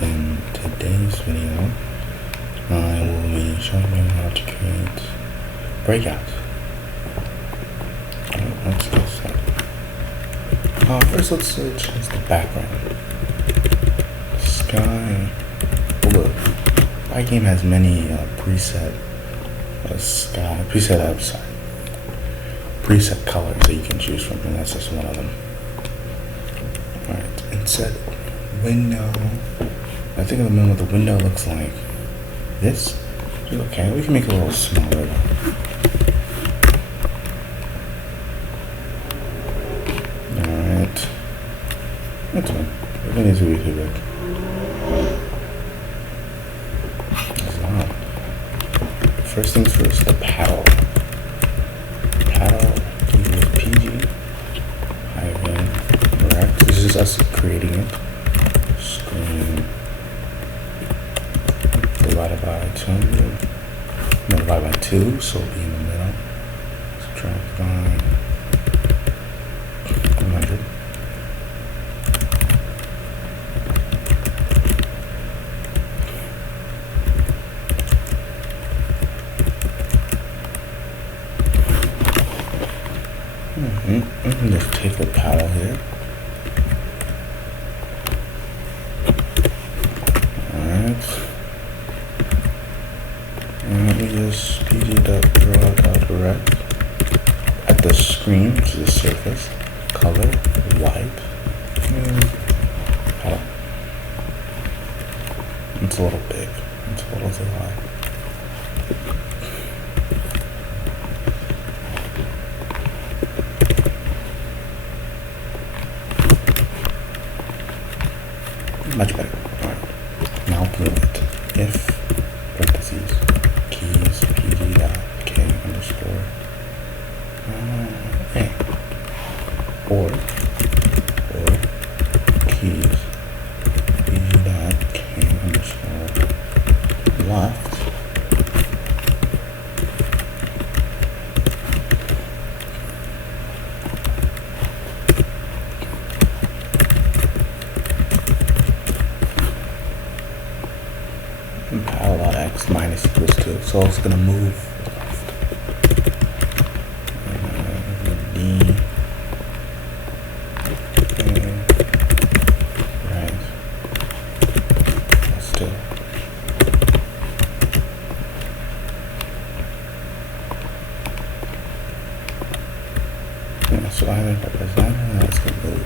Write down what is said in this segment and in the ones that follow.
In today's video, I will be showing you how to create breakouts. Let's get started. First, let's change the background. Sky blue. Pygame has many preset colors that you can choose from, and that's just one of them. Alright, instead window. I think in the middle of the window looks like this. Okay, we can make it a little smaller though. Alright. That's fine. It doesn't need to be too big. That's loud. First things first, the paddle. Paddle equals PG. Correct. This is us creating it. Screen divided by 200. No, divided by 2, so it'll be in the middle. Subtract by 100. And just take the paddle here. Alright. And let me just pg.draw.direct at the screen, which is the surface, color, white, and paddle. It's a little big. It's a little too high. Much better. Alright. Now prove it. If parentheses keys pg.k underscore a or keys pg.k underscore left and paddle.x minus equals 2, so it's going to move left. D, right, plus 2. Yeah, so I think that does that, and that's going to move.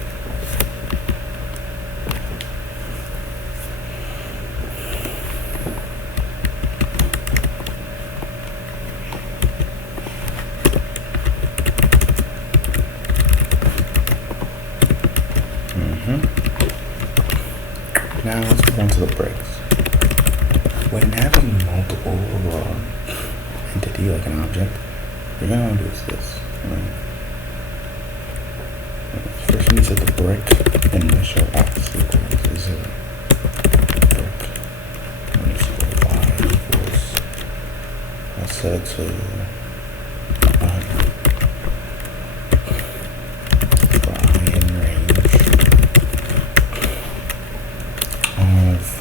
Now let's move on to the bricks. When having multiple entity like an object, you're gonna want to do is this. First, we set the brick initial x equals 0. Brick underscore y equals. Let's set it to 100.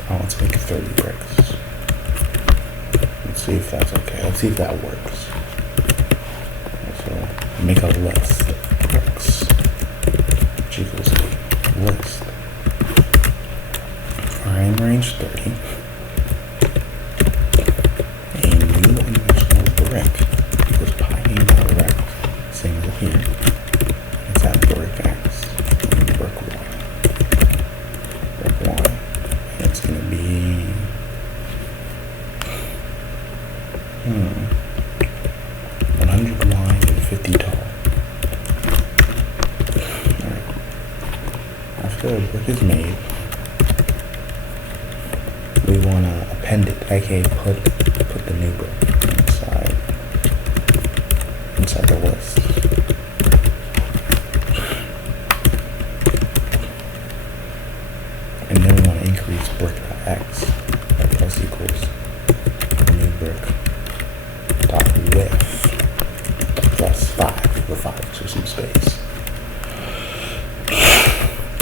Let's make 30 bricks. Let's see if that's okay. Let's see if that works. So make a list of bricks, which equals list. Prime range 30. A new dimensional brick equals pygame.direct. Same as here. It's at brick x and brick y. Brick y. It's going to be 100 wide and 50 tall. Alright. After the brick is made, we want to append it, aka put the new brick inside the list. And then we want to increase brick.x by plus equals new brick dot width plus 5 with 5, so some space.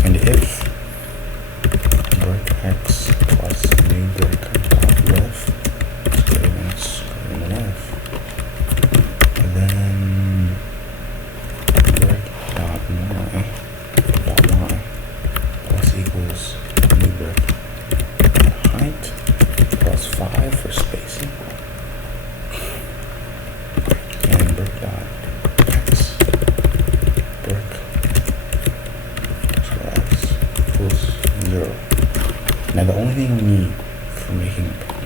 And if brick x plus new brick dot width is greater than f. And then brick dot y plus equals new brick height plus 5 for spacing, and brick dot x brick x equals 0. Now the only thing we need for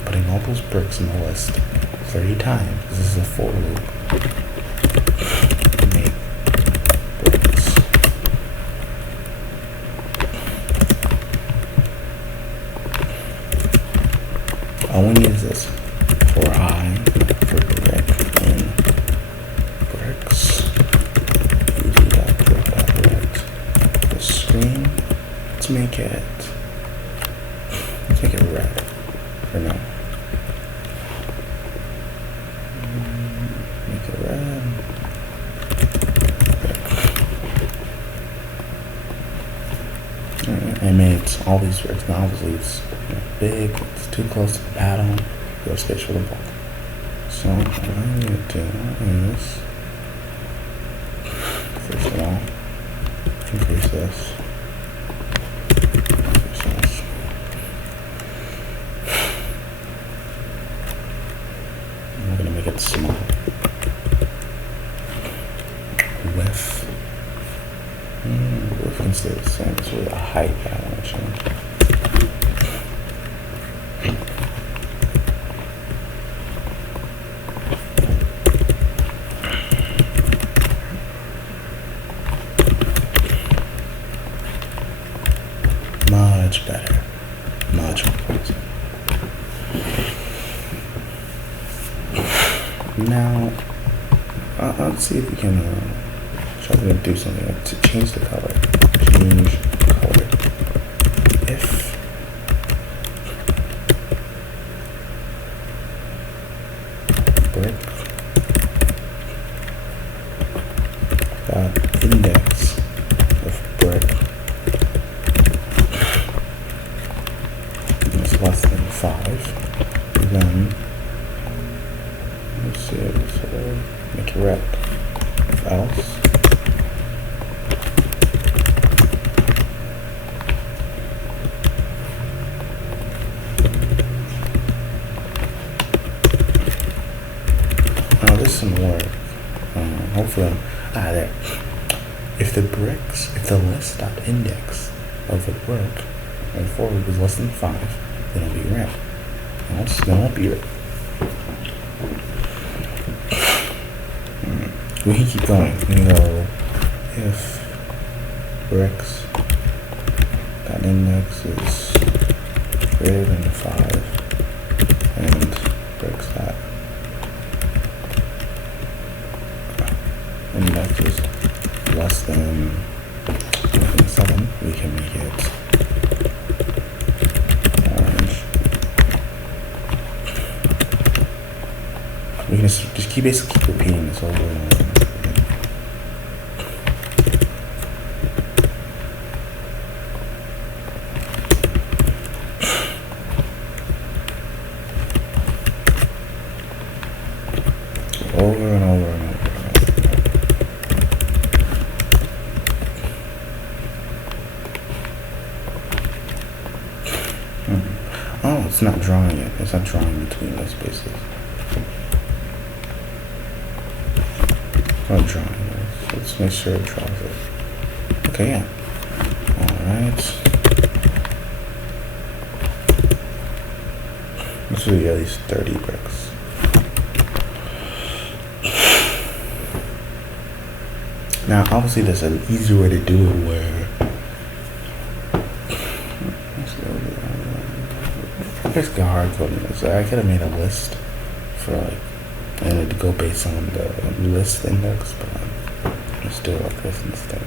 putting all those bricks in the list 30 times, this is a for loop, make bricks. All we need is this, for I, for brick in bricks, ud.brick.red. The screen, let's make it red, or no. Make it red. Alright, I made all these bricks. Now obviously it's big, it's too close to the pattern, no space for the ball. So what I'm going to do is, first of all, increase this. We're going to make it small. Width. Width can stay the same. It's really a height that I want to change. Much better. Much more pleasant. Now, let's see if we can try to do something to change the color. Change color. If brick dot index of brick is less than 5, then let's see, so make it red. If else, now this doesn't work. Hopefully, there. If the list dot index of the brick and for loop is less than 5, then it'll be red. Then it won't be red. We can keep going. We can go if bricks dot index is greater than 5 and bricks dot index is less than 7, we can make it orange. We can just basically keep repeating this over and over. Over and over and over and over. Oh, it's not drawing it. It's not drawing between those spaces. It's not drawing it. Let's make sure it draws it. Okay, yeah. Alright. This will be at least 30 bricks. Now, obviously, there's an easier way to do it where basically hard coding this. I could have made a list for and it'd go based on the list index, but let's do it like this instead.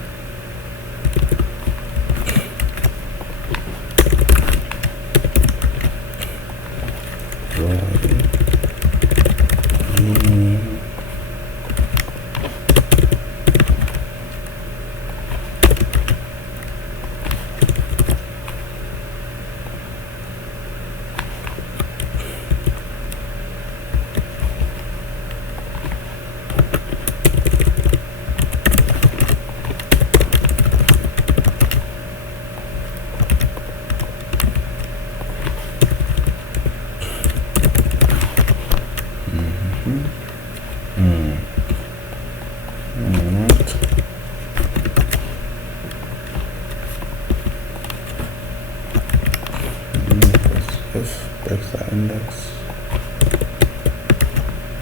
breaks that index.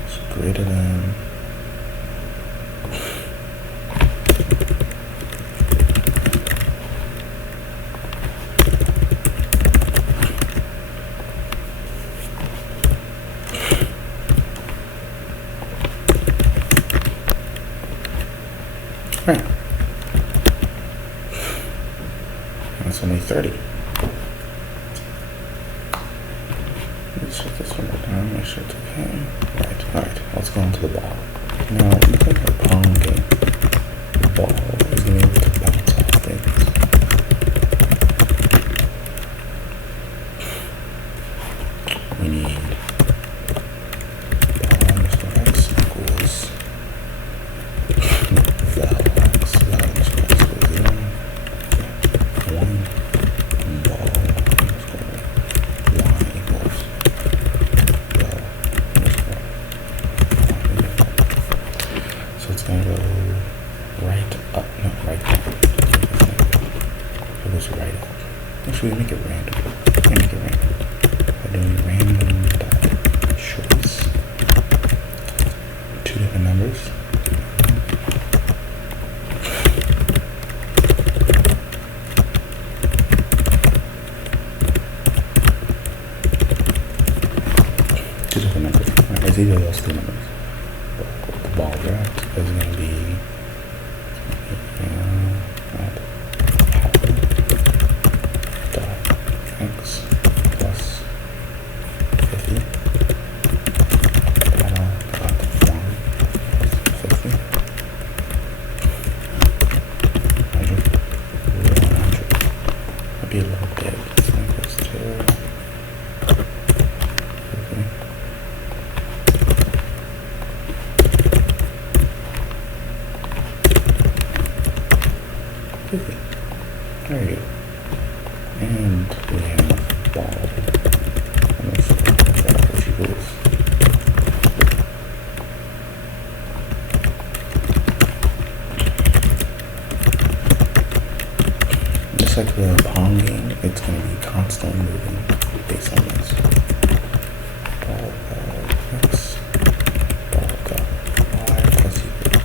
It's greater than. Right. That's only 30. Let's shut this one down, make sure it's okay. Alright, let's go into the ball. Now, you can play a pong game. The ball is going to be able to bounce off things. We need ball underscore x equals val x underscore x equals 0. 1 ball underscore y equals val underscore y. So it's going to go right up, no, right down. It goes right up. Actually, we make it random. We make it random. By doing random dot choice. 2 different numbers. It's either of those two numbers. The ball draft is going to be x plus 50. Paddle dot 1 plus 50. 100. Might be a little big. It's going to go to 50. There you go. And we have ball. And let's see which equals. Just like the pong game, it's going to be constantly moving based on this. Ball x, ball dot y plus equals.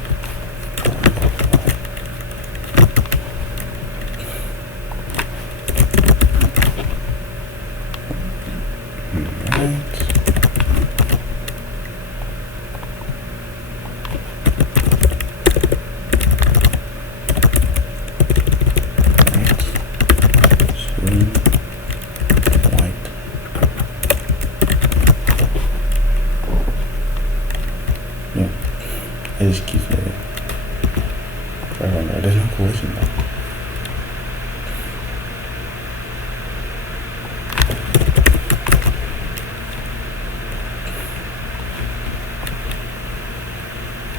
It just keeps moving forever and ever. There's no collision though.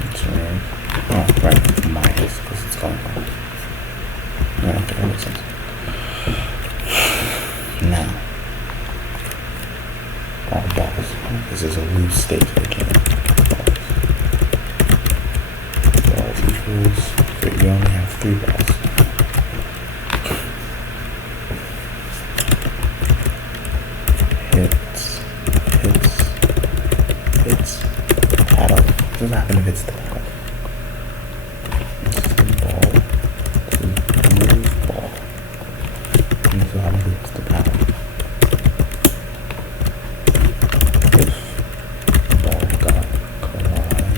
That's right. Oh, right. Minus, because it's going on. Yeah, okay, that makes sense. Now, all balls. This is a loose state of the game. You only have 3 balls. Hits, paddle. What does happen if it's the paddle? This is the ball. This is the move ball. And this will happen if it's the paddle. If the ball got collide.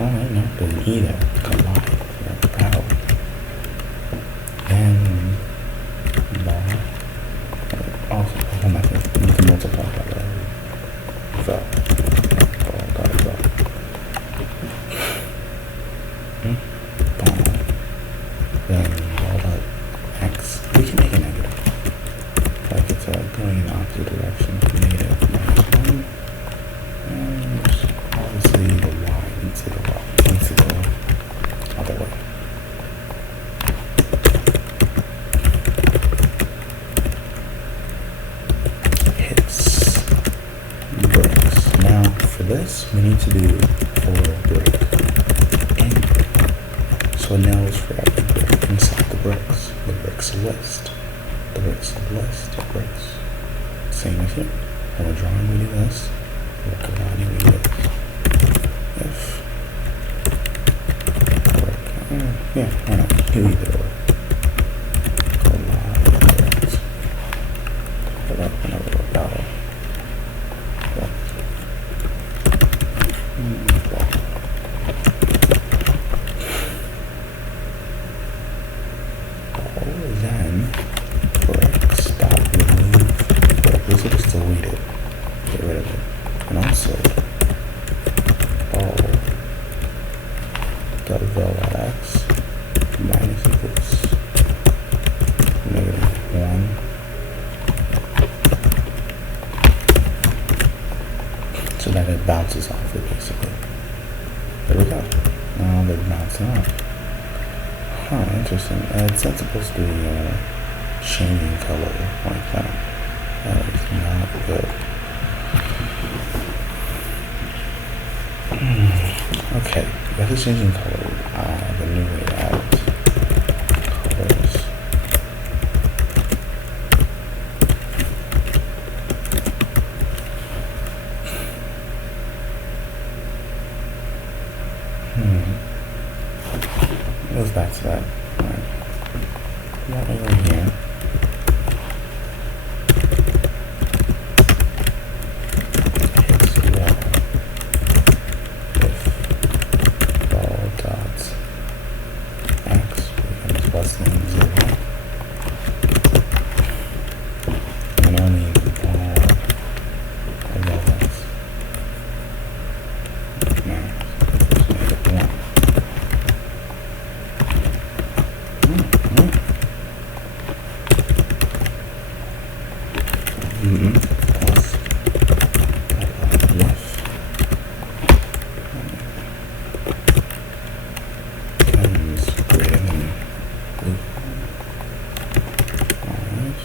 Oh, no, doesn't either collide with the paddle. Then ball. Also, oh my god, you can multiply by that. So, ball got it up. Ball. Then ball dot x. We can make it negative. Like it's going in the opposite direction. Negative -1. And obviously the y needs to go up. Needs to go other way. Hits. Breaks. Now for this we need to do for break. And So it knows for every brick inside the bricks list. The bricks list of bricks. Same as here. On the drawing we do this. On the combining we do this. If yeah, why not? Do either or. Put up another dollar. Then bricks dot remove brick. This will just delete it. Get rid of it. And also ball dot vel dot x minus equals -1. So that it bounces off it basically. There we go. Now they're bouncing off. Huh, interesting. It's not supposed to be changing color like that. That is not good. Okay, that is changing color. The new layout. Colors. Goes back to that. Alright. That over here. Hits the wall with ball dots x becomes less than 0. And only ball above x. Now, let's make it 1. Plus left becomes greater than blue. Alright.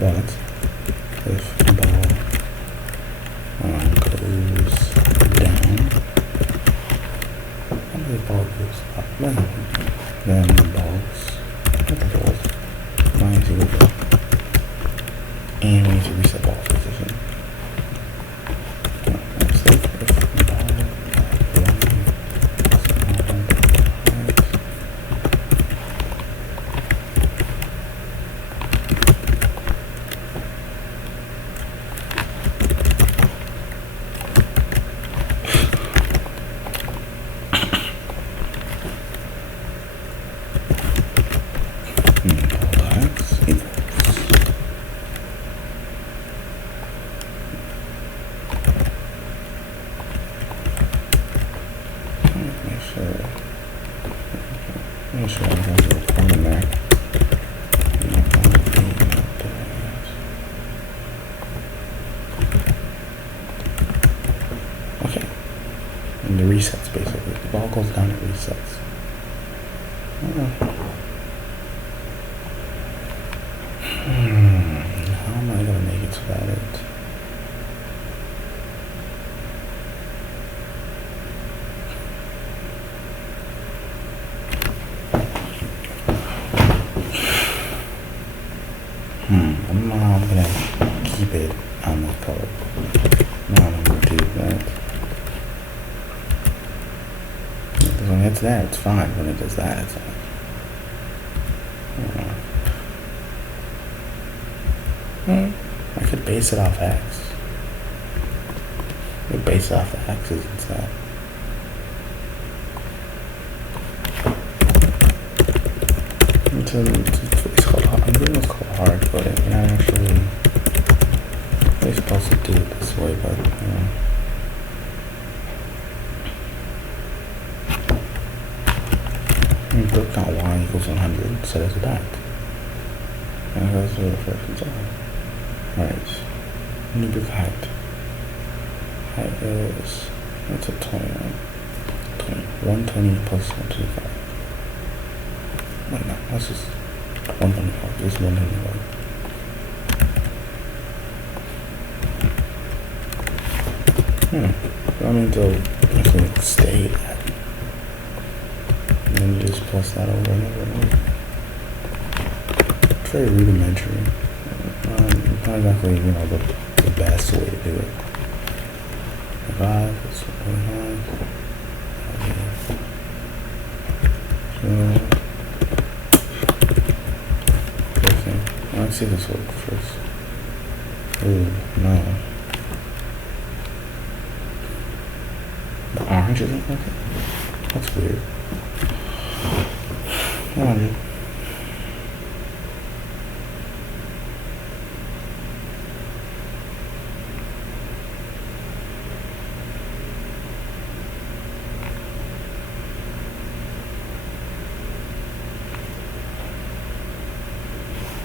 But if ball goes down, and the ball goes up, then the balls minus equal, and we need to reset ball position. Next thing, if ball make sure I'm going to record in there. Okay. And the resets basically. The ball goes down, it resets. How am I going to make it so that it... I'm not going to keep it on that color. No, I'm going to do that. Because when it's there, it's fine. When it does that, it's fine. I could base it off X. I could base it off the X's instead. It's called, I'm doing what's called hard coding. You're not actually really supposed to do it this way, but you know. Breakout y equals 100, so there's that. And that's where the first one's on. Alright. New brick height. Height is, that's a 120 plus 125. Wait, no, that's just 125. Just 125. I mean, they'll actually stay at. And then you just plus that over and over and over. It's very rudimentary. Not exactly, the best way to do it. 5, that's 25. So, let's see this work first. Ooh, no. The orange isn't working? That's weird. Orange.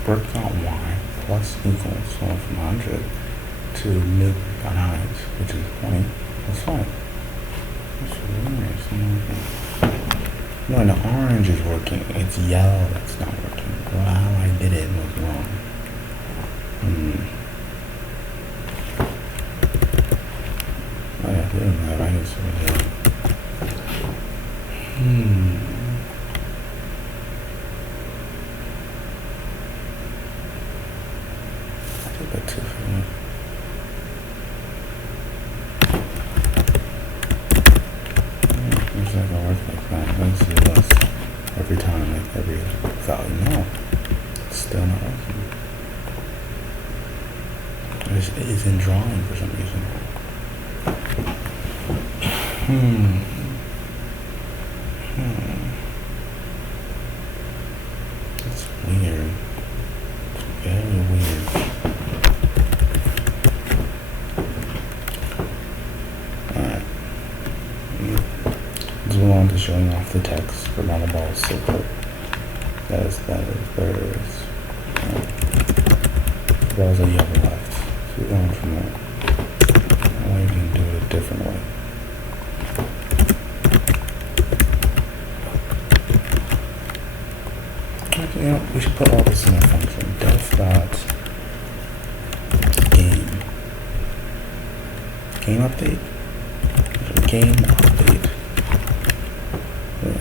Breakout y plus equals, so from 100 to new breakout highs, which is 20, that's fine. That's weird. No, the orange is working. It's yellow that's not working. Well, how I did it was wrong. Oh yeah, we don't have, I guess we did. But too funny. It's not gonna work like that. Let's see this every time, like every value. No, it's still not working. It isn't drawing for some reason. It's weird. It's very weird. On to showing off the text for not a ball simple. That is, there it is. The balls that you have left. So you're going from there. Now you can do it a different way. We should put all this in a function. Def dot game. Game update? Game update.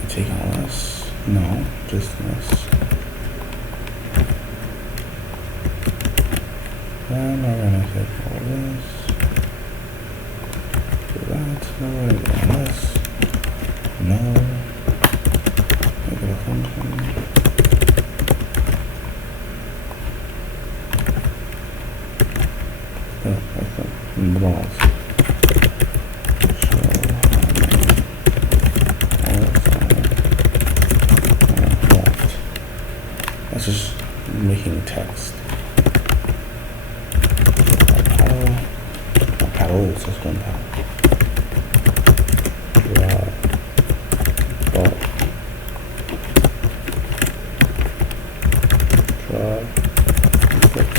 Take all this? No, just this. Then we're gonna take all this. Do that. No, we're gonna do all this. No. Make it a function. Oh, like that. And the balls. Just making text. Paddles, let's go and paddle. Draw. Ball. Draw. Fix.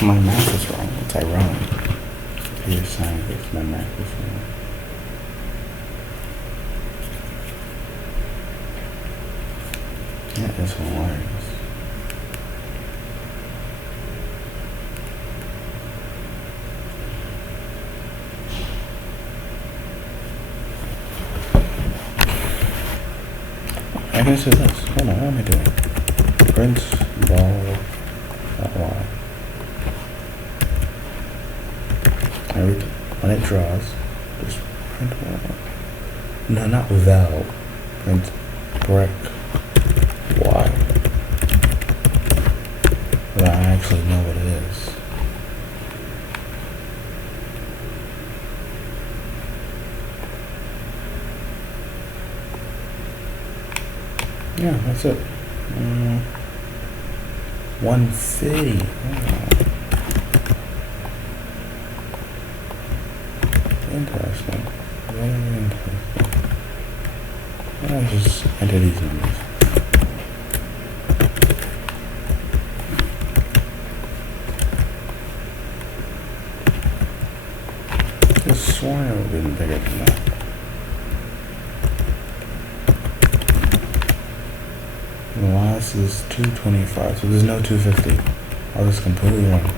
My math is wrong. It's ironic. You're saying if my math is wrong. Yeah, that's hilarious. I can say this. Hold on, what am I doing? Print ball y. When it draws, just print y. No, not val. Print break y. But I actually know what it is. Yeah, that's it. One city. Oh. Interesting. Very interesting. I'll just enter these numbers. I could have sworn it would have been bigger than that. Last This is 225, so there's no 250. I was completely wrong.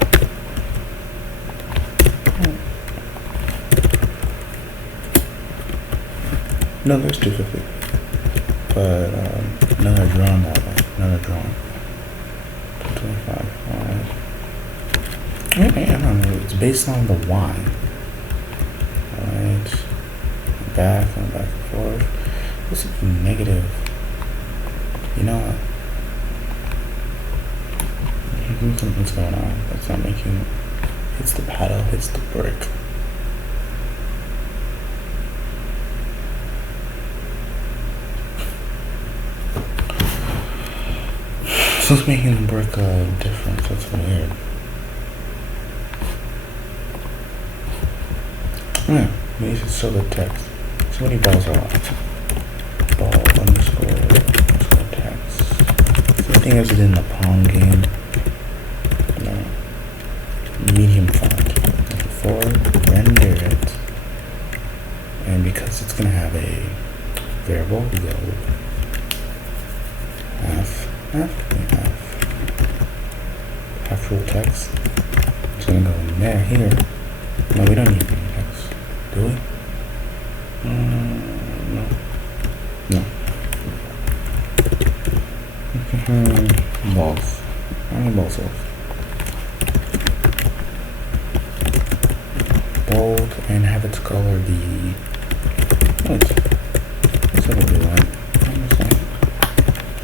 No, there's 250. But none are drawn that way. None are drawn. 225. Alright. I don't know. It's based on the Y. Alright. Back and forth. This is negative. You know what? Something's going on. That's not making. Hits the paddle, hits the brick. So it's making the brick a difference. That's weird. Yeah, we need to show the text. So many balls are left. Ball underscore text. Same thing as it in the Pong game. No. Medium font. For render it. And because it's gonna have a variable, we go half full text. It's gonna go in there, here. No, we don't need any text. Do we? No. Balls. How many balls left? Bold and have its color be. What? That's what we want.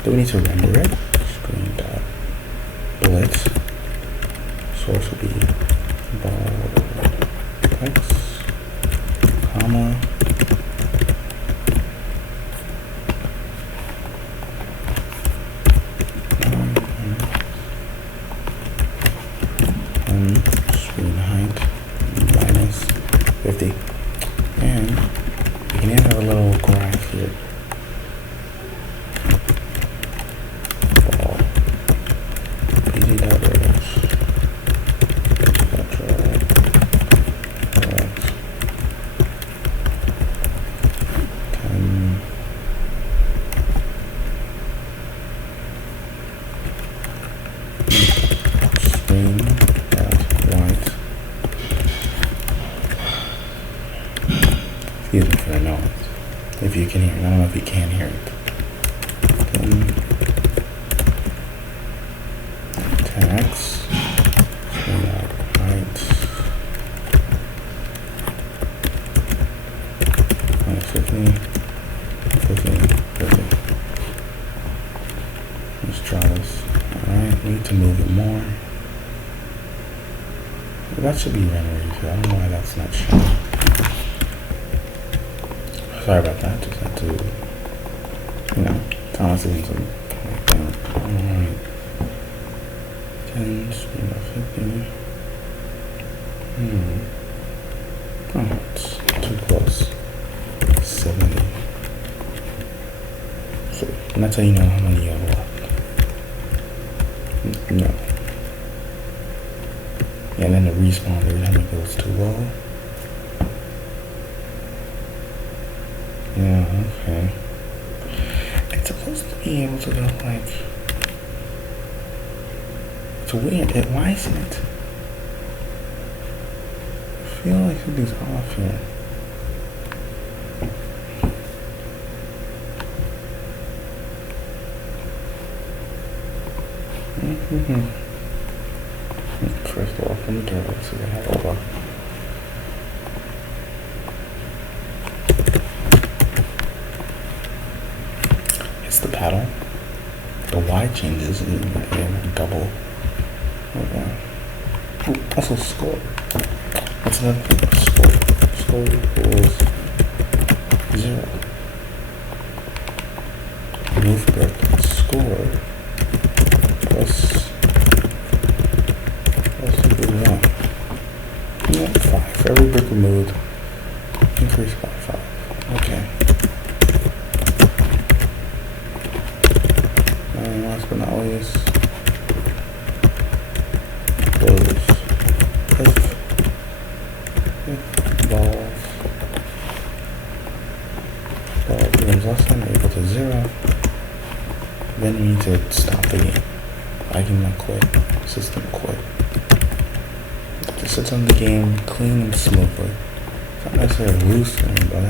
Do we need to render it? Screen dot blitz. Source will be bold text, comma. Screen height minus 50. And we can have a little graph here. Excuse me for the noise. If you can hear it. I don't know if you can hear it. 10x. Height. 50. Let's try this. Alright, we need to move it more. That should be rendering too. I don't know why that's not showing. Sorry about that. Just had to, tell us in some like that. Alright. 10, 50. Oh, it's too close. 70. So, and that's how you know how many you have left. No. Yeah, and then the respawn every time it goes too low. Yeah, okay. It's supposed to be able to go like. It's weird. Why isn't it? I feel like something's off here. First of all, from the turtle, so we have all it's the paddle. The Y changes and double. Okay. Also score. What's another thing? Score. Score equals 0. Move brick. Score plus equals 1. Yeah, 5. For every brick removed, increase by 5. Okay. And last but not least, close. If balls becomes less than or equal to 0, then we need to stop the game. I can not quit. System quit. Just sits on the game clean and smoothly. It's not necessarily loose or anything, but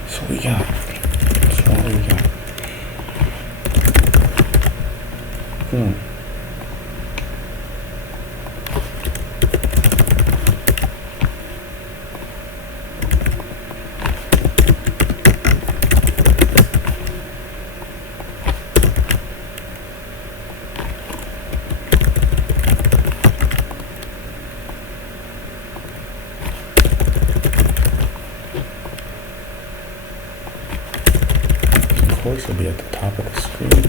that's what we got. That's all we got. Of course, it'll be at the top of the screen.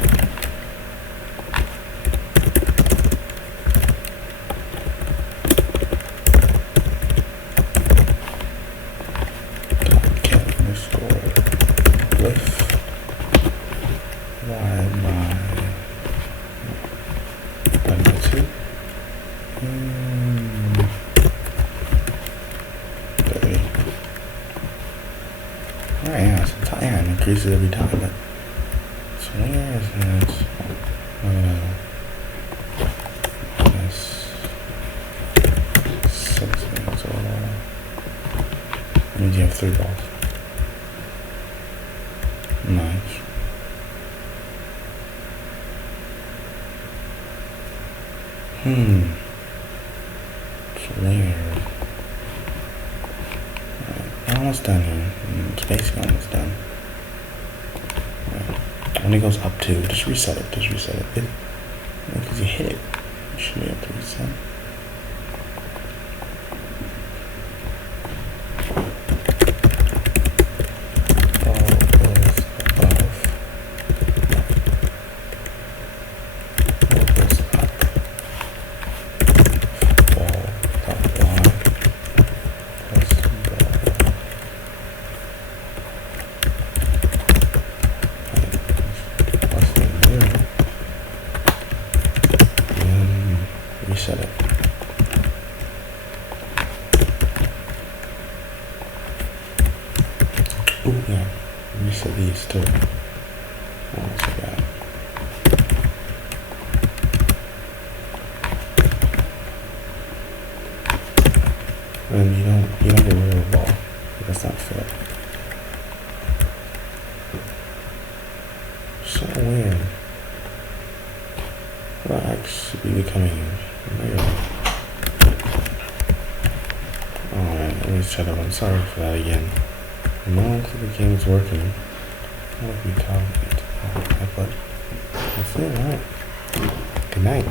Yeah, it increases every time, but so where is that? Yes. 6 minutes or that means you have 3 balls. Nice. It's weird. Right, almost done here. It's basically almost done. Right. When it goes up 2, just reset it. Just reset it. Because you hit it, you should be able to reset. Reset it. Ooh, yeah. Reset these too. Oh, that's so bad. And you don't get rid of the ball. That's not fair. So weird. Well, X should be becoming weird. Alright, let me shut up. I'm sorry for that again. I know the game is working. I don't know if you caught it. But I feel alright. Good night.